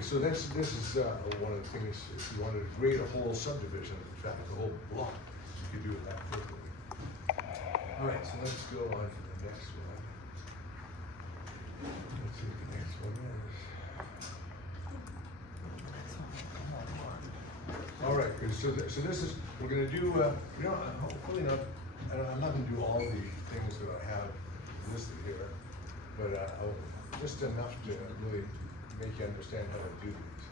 Okay, so this is one of the things, if you wanted to create a whole subdivision, in fact, a whole block, you could do it that quickly. All right, so let's go on to the next one. Let's see what the next one is. All right, good. So this is, we're gonna do, hopefully not, I'm not gonna do all the things that I have listed here, but just enough to really make you understand how to do these.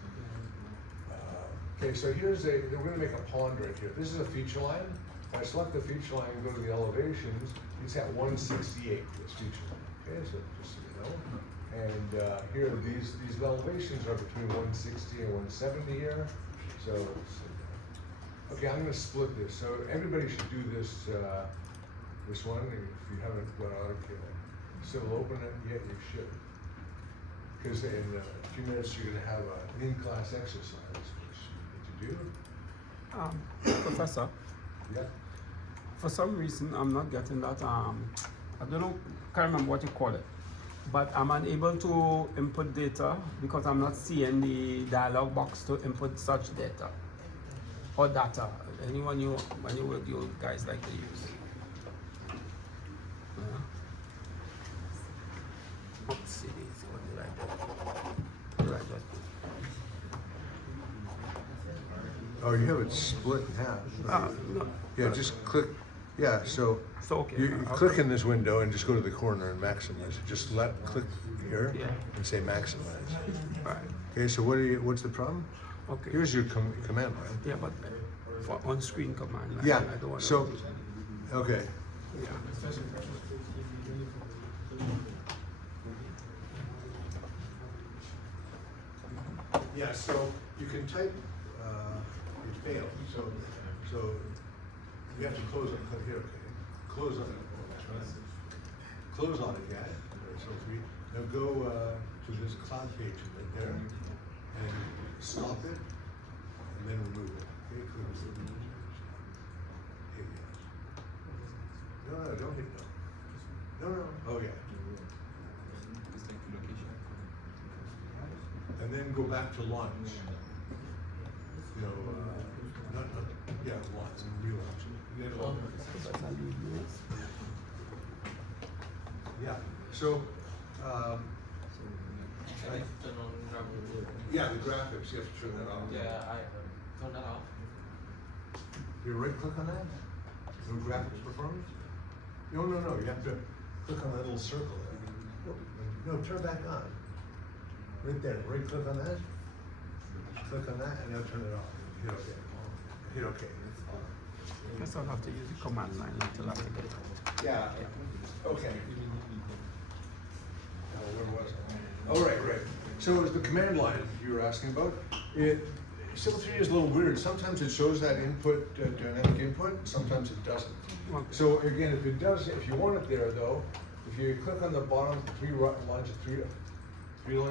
Okay, so we're gonna make a pond right here. This is a feature line. If I select the feature line and go to the elevations, it's at 168, this feature line. Okay, so just so you know. And here, these elevations are between 160 and 170 here. So, okay, I'm gonna split this. So everybody should do this one if you haven't got AutoCAD. So open it, yet you should. Because in a few minutes you're gonna have an in-class exercise, which you need to do. Professor, Yeah. for some reason I'm not getting that, I don't know, can't remember what you call it, but I'm unable to input data because I'm not seeing the dialog box to input such data or data. Anyone you guys like to use? Let's see this. What did I do? What did I just do? Oh, you have it split in half. No. Yeah, just click. Yeah, so So, okay. you click in this window and just go to the corner and maximize it. Just click here Yeah. and say maximize. Right. Okay, so what's the problem? Okay. Here's your command line. Yeah, but for on-screen command line, Yeah, I don't want so, to. okay. Yeah. Yeah, so you can type, it failed, so you have to close on, click here, okay, close on it, close on it, yeah, so now go to this cloud page right there, and stop it, and then remove it, okay, close it. Hit yes. No, don't hit no. No, oh yeah. And then go back to launch. You know, yeah, launch, relaunch. And then yeah, so, yeah, the graphics, you have to turn that on. Yeah, I turn that off. You right click on that? No graphics performance? No, you have to click on that little circle there. No, turn back on. Right there, right click on that. Click on that and now turn it off. Hit OK. Hit OK. I guess I'll have to use the command line until I figure it out. Yeah. Okay. Where was I? Oh, right. So the command line you were asking about, Civil 3 is a little weird. Sometimes it shows that input, dynamic input, sometimes it doesn't. Okay. So again, if it does, if you want it there though, if you click on the bottom three lines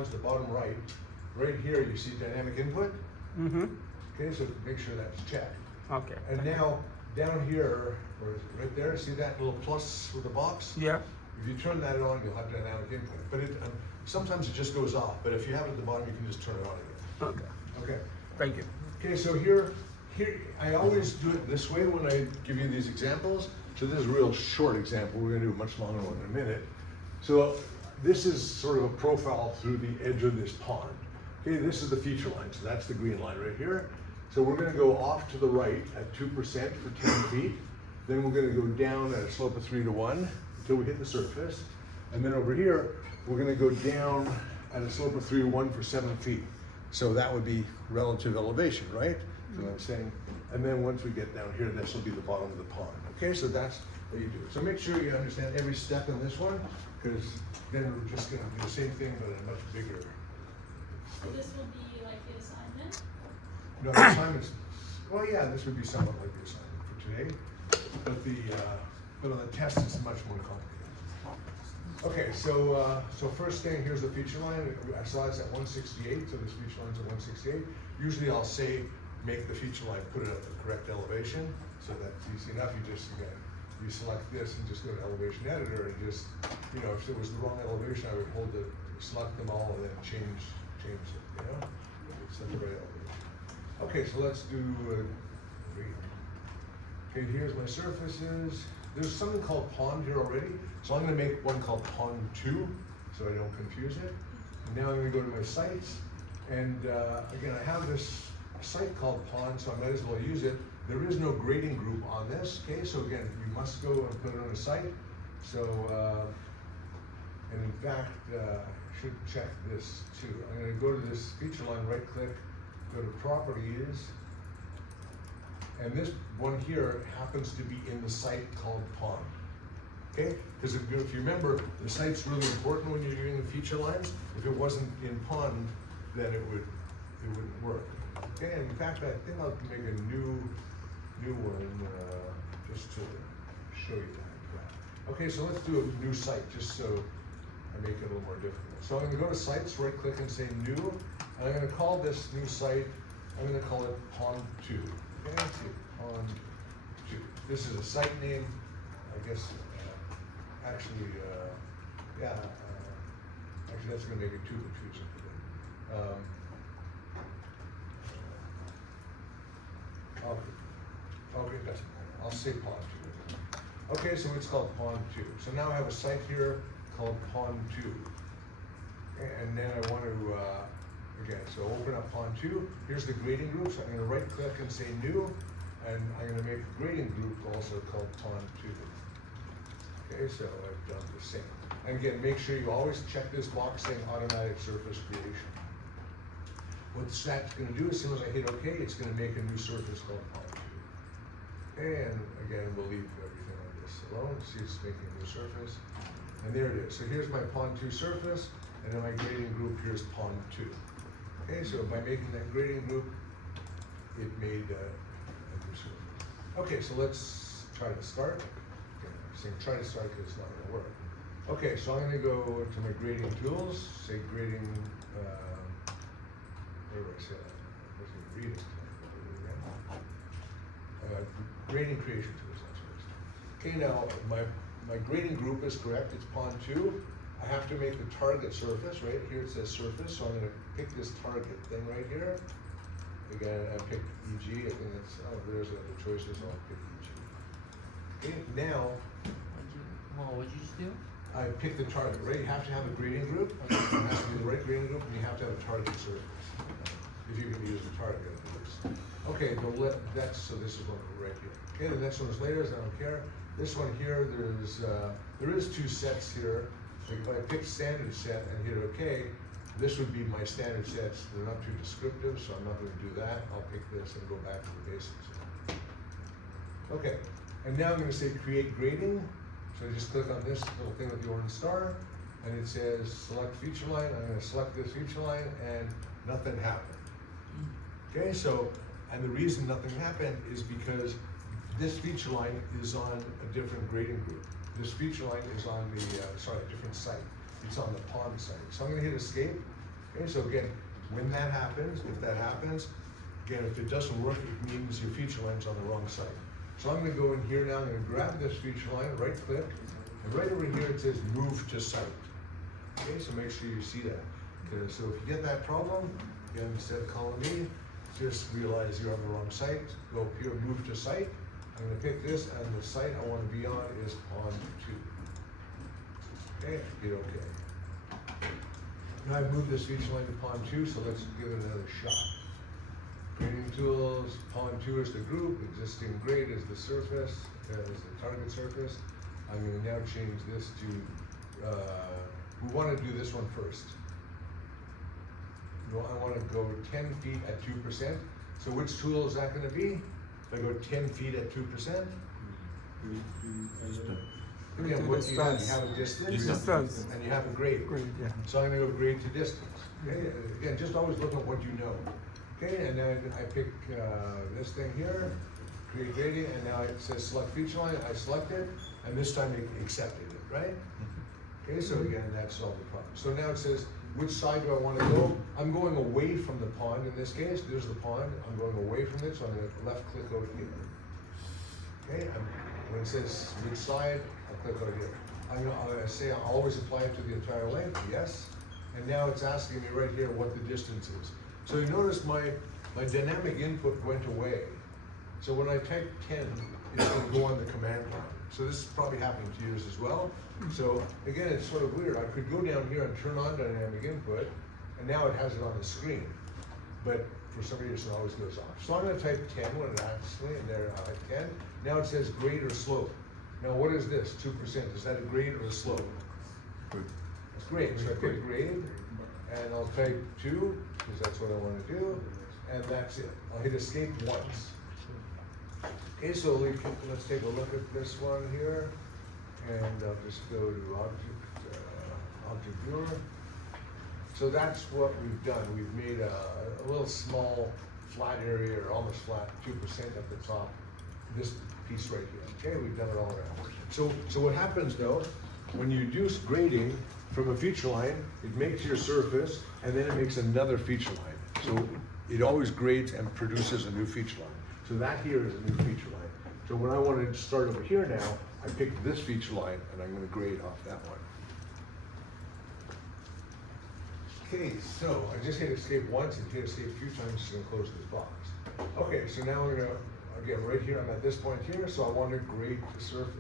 at the bottom right here you see dynamic input. Mm-hmm. Okay, so make sure that's checked. Okay. And now down here, or is it right there, see that little plus with the box? Yeah. If you turn that on, you'll have dynamic input. But sometimes it just goes off. But if you have it at the bottom, you can just turn it on again. Okay. Okay. Thank you. Okay, so here, I always do it this way when I give you these examples. So this is a real short example. We're going to do a much longer one in a minute. So this is sort of a profile through the edge of this pond. Okay, this is the feature line. So that's the green line right here. So we're going to go off to the right at 2% for 10 feet. Then we're going to go down at a slope of 3 to 1 until we hit the surface. And then over here, we're going to go down at a slope of 3 to 1 for 7 feet. So that would be relative elevation, right? You know what I'm saying? And then once we get down here, this will be the bottom of the pond. Okay, so that's what you do. So make sure you understand every step in this one, because then we're just going to do the same thing, but in a much bigger. So this will be like the assignment? No, the assignments, well, yeah, this would be somewhat like the assignment for today, but on the test, it's much more complicated. Okay, so first thing, here's the feature line. I saw it's at 168, so this feature line's at 168. Usually I'll say, make the feature line, put it at the correct elevation, so that's easy enough. You select this and just go to elevation editor and just, if it was the wrong elevation, I would hold it, select them all and then change it, set it right over here. Okay, so let's do, green. Okay, here's my surfaces. There's something called pond here already, so I'm gonna make one called pond 2, so I don't confuse it. And now I'm gonna go to my sites, and again, I have this site called pond, so I might as well use it. There is no grading group on this, okay, so again, you must go and put it on a site. So, and in fact, should check this too. I'm gonna go to this feature line, right click, go to properties, and this one here happens to be in the site called pond. Okay, because if you remember, the site's really important when you're doing the feature lines. If it wasn't in pond, then it wouldn't work. Okay, and in fact, I think I'll make a new one just to show you that. Okay, so let's do a new site just so I make it a little more difficult. So I'm going to go to sites, right click and say new, and I'm going to call this new site, I'm going to call it pond 2. Okay, let's see, pond 2. This is a site name, I guess, actually that's going to make it too confusing for them. Okay, that's, I'll say pond 2. Okay, so it's called pond 2. So now I have a site here called pond 2. And then I want to, again, so open up pond 2. Here's the grading group, so I'm going to right click and say new, and I'm going to make a grading group also called pond 2. Okay, so I've done the same. And again, make sure you always check this box saying automatic surface creation. What that's going to do, as soon as I hit OK, it's going to make a new surface called pond 2. And again, we'll leave everything like this alone. See, it's making a new surface. And there it is. So here's my pond 2 surface, and then my grading group, here's pond 2. Okay, so by making that grading group, it made a new surface. Okay, so let's try to start. Okay, I'm saying try to start because it's not going to work. Okay, so I'm going to go to my grading tools, say grading, where do I say that? I wasn't reading. Grading creation tools, that's what it's. Okay, now my grading group is correct, it's pond 2. I have to make the target surface, right? Here it says surface, so I'm gonna pick this target thing right here. Again, I picked EG, I think that's, oh, there's other choices, I'll pick EG. Okay, now, What'd you just do? I pick the target, right? You have to have a grading group, it has to be the right grading group, and you have to have a target surface. If you can use the target, at least. Okay, so this is one right here. Okay, the next one is layers, I don't care. This one here, there is 2 sets here. Like if I pick standard set and hit OK, this would be my standard sets. They're not too descriptive, so I'm not going to do that. I'll pick this and go back to the basics. Okay, and now I'm going to say create grading. So I just click on this little thing with the orange star, and it says select feature line. I'm going to select this feature line, and nothing happened. Okay, so, and the reason nothing happened is because this feature line is on a different grading group. This feature line is on the, a different site. It's on the pond site. So I'm going to hit escape. Okay, so again, when that happens, if that happens, again, if it doesn't work, it means your feature line's on the wrong site. So I'm going to go in here now, I'm going to grab this feature line, right click, and right over here it says move to site. Okay, so make sure you see that. Okay, so if you get that problem, again, instead of calling me, just realize you're on the wrong site. Go up here, move to site. I'm going to pick this, and the site I want to be on is pond 2. Okay, hit OK. Now I've moved this feature line to pond 2, so let's give it another shot. Grading tools, pond 2 is the group, existing grade is the surface, is the target surface. I'm going to now change this to, we want to do this one first. I want to go 10 feet at 2%. So which tool is that going to be? If I go 10 feet at 2%, again, what do you have? You have a distance, and you have a grade. Yeah. So I'm going to go grade to distance. Okay? Again, just always look at what you know. Okay, and then I pick this thing here, create grading, and now it says select feature line. I select it, and this time it accepted it, right? Okay, so again, that solved the problem. So now it says, which side do I want to go? I'm going away from the pond in this case. There's the pond. I'm going away from it, so I'm going to left click over here. Okay, when it says which side, I'll click over here. I'm going to say I'll always apply it to the entire length, yes. And now it's asking me right here what the distance is. So you notice my dynamic input went away. So when I type 10, it's gonna go on the command line. So this is probably happening to yours as well. So again, it's sort of weird. I could go down here and turn on dynamic input, and now it has it on the screen. But for some reason, it always goes off. So I'm gonna type 10 when it actually, and there I have 10. Now it says grade or slope. Now what is this, 2%? Is that a grade or a slope? It's grade, so I pick grade, and I'll type 2, because that's what I wanna do, and that's it. I'll hit escape once. Okay, so let's take a look at this one here, and I'll just go to object viewer. So that's what we've done. We've made a little small flat area, or almost flat, 2% at the top. This piece right here. Okay, we've done it all around. So what happens though, when you do grading from a feature line, it makes your surface, and then it makes another feature line. So it always grades and produces a new feature line. So that here is a new feature line. So when I want to start over here now, I pick this feature line, and I'm going to grade off that one. Okay, so I just hit escape once, and hit escape a few times to close this box. Okay, so now we're gonna, again, right here, I'm at this point here, so I want to grade the surface.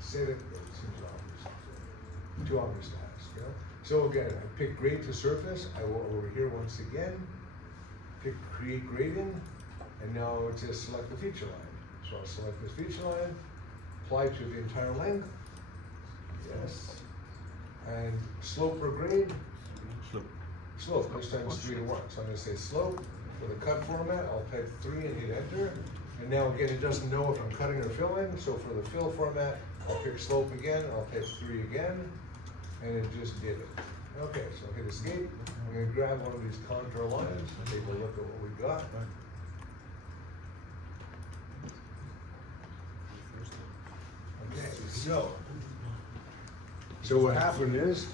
Say that, it seems obvious, too obvious to ask, you know? So again, I pick grade to surface, I will over here once again, pick create gradient, and now it says select the feature line. So I'll select this feature line, apply to the entire length, yes, and slope or grade, slope, this time it's 3 to 1. So I'm gonna say slope. For the cut format, I'll type 3 and hit enter. And now again, it doesn't know if I'm cutting or filling. So for the fill format, I'll pick slope again, I'll type 3 again, and it just did it. Okay, so hit escape. I'm gonna grab one of these contour lines and take a look at what we got. Okay, so what happened is,